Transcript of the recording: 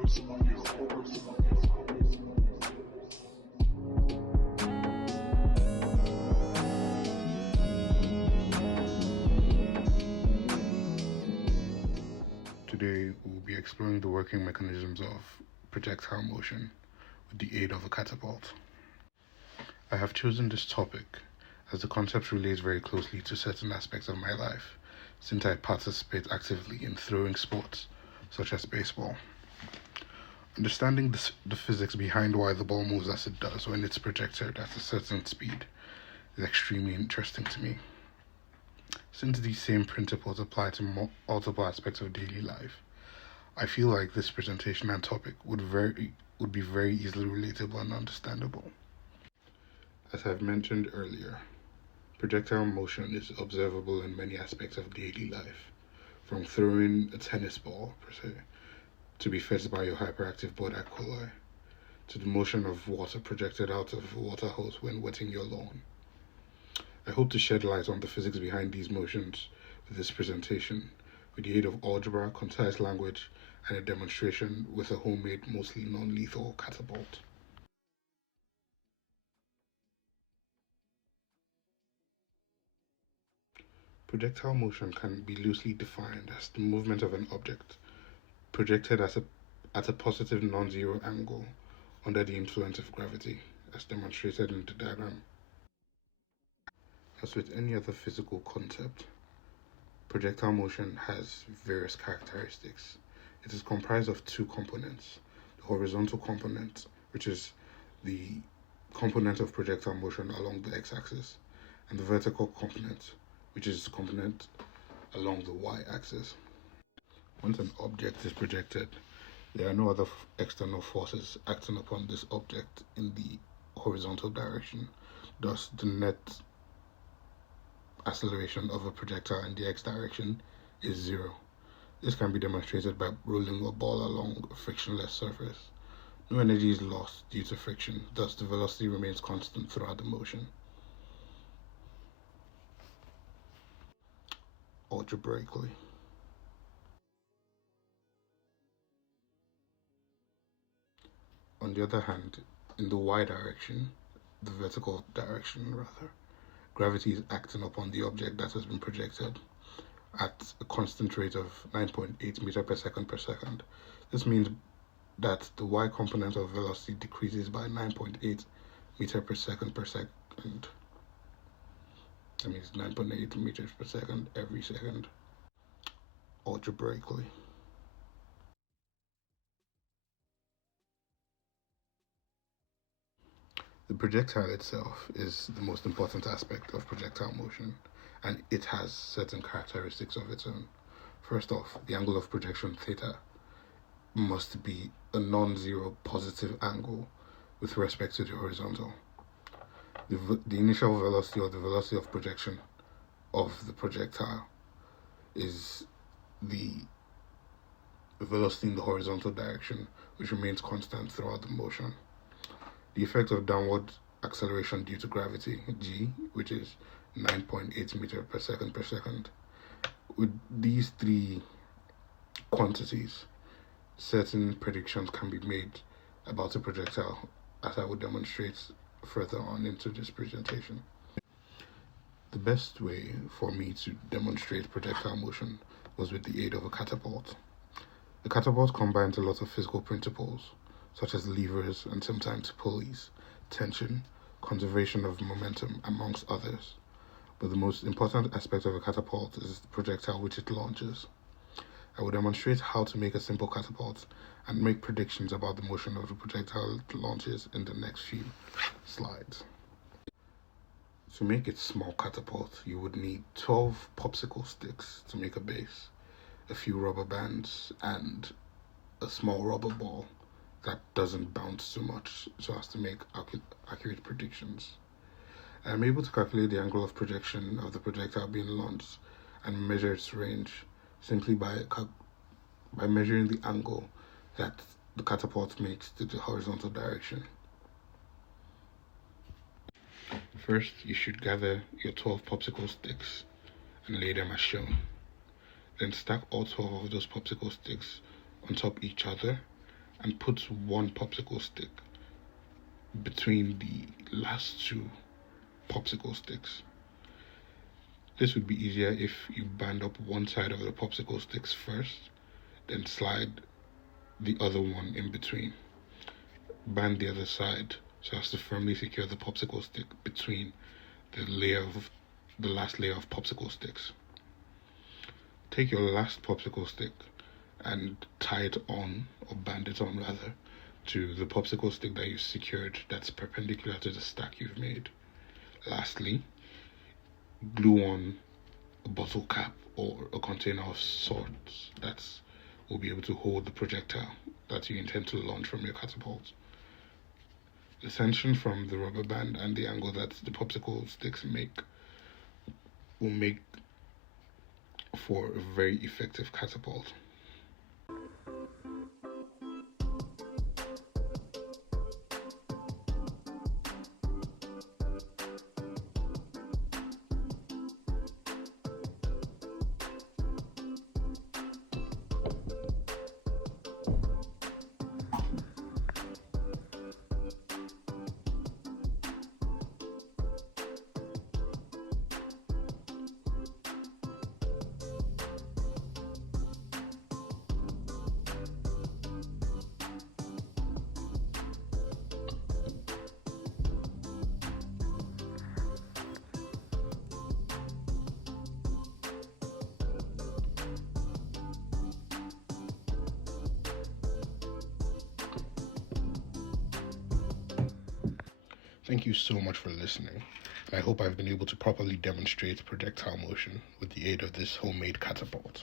Today, we'll be exploring the working mechanisms of projectile motion with the aid of a catapult. I have chosen this topic as the concept relates very closely to certain aspects of my life, since I participate actively in throwing sports such as baseball. Understanding the physics behind why the ball moves as it does when it's projected at a certain speed is extremely interesting to me. Since these same principles apply to multiple aspects of daily life, I feel like this presentation and topic would be very easily relatable and understandable. As I've mentioned earlier, projectile motion is observable in many aspects of daily life, from throwing a tennis ball, per se, to be fed by your hyperactive blood E. coli, to the motion of water projected out of a water hose when wetting your lawn. I hope to shed light on the physics behind these motions with this presentation, with the aid of algebra, concise language, and a demonstration with a homemade, mostly non-lethal catapult. Projectile motion can be loosely defined as the movement of an object projected at a positive non-zero angle under the influence of gravity, as demonstrated in the diagram. As with any other physical concept, projectile motion has various characteristics. It is comprised of two components: the horizontal component, which is the component of projectile motion along the x-axis, and the vertical component, which is the component along the y-axis. Once an object is projected, there are no other external forces acting upon this object in the horizontal direction. Thus, the net acceleration of a projectile in the x direction is zero. This can be demonstrated by rolling a ball along a frictionless surface. No energy is lost due to friction, thus the velocity remains constant throughout the motion. Algebraically, on the other hand, in the y direction, the vertical direction rather, gravity is acting upon the object that has been projected at a constant rate of 9.8 meter per second. This means that the y component of velocity decreases by 9.8 meter per second. That means 9.8 meters per second every second. Algebraically, the projectile itself is the most important aspect of projectile motion, and it has certain characteristics of its own. First off, the angle of projection theta must be a non-zero positive angle with respect to the horizontal. The initial velocity, or the velocity of projection of the projectile, is the velocity in the horizontal direction, which remains constant throughout the motion. The effect of downward acceleration due to gravity, g, which is 9.8 meter per second. With these three quantities, certain predictions can be made about a projectile, as I will demonstrate further on into this presentation. The best way for me to demonstrate projectile motion was with the aid of a catapult. The catapult combines a lot of physical principles, such as levers and sometimes pulleys, tension, conservation of momentum, amongst others. But the most important aspect of a catapult is the projectile which it launches. I will demonstrate how to make a simple catapult and make predictions about the motion of the projectile it launches in the next few slides. To make a small catapult, you would need 12 popsicle sticks to make a base, a few rubber bands, and a small rubber ball that doesn't bounce too much so as to make accurate predictions. I am able to calculate the angle of projection of the projectile being launched and measure its range simply by measuring the angle that the catapult makes to the horizontal direction. First, you should gather your 12 popsicle sticks and lay them as shown. Then stack all 12 of those popsicle sticks on top each other and put one popsicle stick between the last two popsicle sticks. This would be easier if you band up one side of the popsicle sticks first, then slide the other one in between. Band the other side so as to firmly secure the popsicle stick between the last layer of popsicle sticks. Take your last popsicle stick and tie it on, or band it on rather, to the popsicle stick that you've secured that's perpendicular to the stack you've made. Lastly, glue on a bottle cap or a container of sorts that will be able to hold the projectile that you intend to launch from your catapult. The tension from the rubber band and the angle that the popsicle sticks will make for a very effective catapult. Thank you so much for listening, and I hope I've been able to properly demonstrate projectile motion with the aid of this homemade catapult.